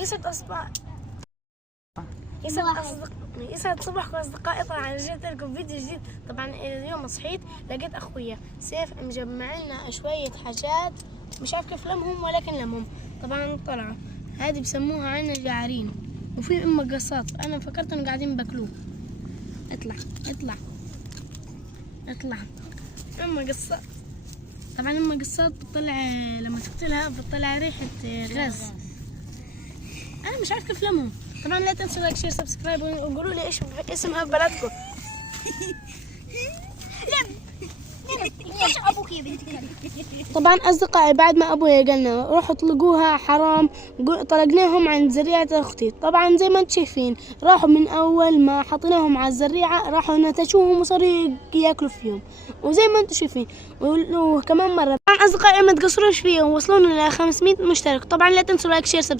يسعد صباحكم أصدقائي. طبعا رجعت لكم فيديو جديد. طبعا اليوم صحيت لقيت أخويا سيف مجمع لنا شوية حاجات مش عارف كيف لمهم، ولكن لمهم. طبعا طلعوا هذه بسموها عنا جعارين، وفي مقصات. أنا فكرت إنه قاعدين باكلوه. اطلع اطلع اطلع. مقصات. طبعا المقصات بتطلع لما تقتلها بتطلع ريحة غاز. أنا مش عارف كيف لمهم. طبعا لا تنسوا لايك شير سبسكرايب، وقولوا لي ايش اسمها ببلدكم. طبعا اصدقائي بعد ما ابويا قالنا روحوا اطلقوها حرام، طلقناهم عند زريعة اختي. طبعا زي ما انتم شايفين راحوا من اول ما حطيناهم على الزريعة راحوا نتشوهم وصاروا ياكلوا فيهم، وزي ما انتم شايفين. وكمان مرة طبعا اصدقائي ما تقصروش فيهم، وصلونا ل 500 مشترك. طبعا لا تنسوا لايك شير سبسكرايب.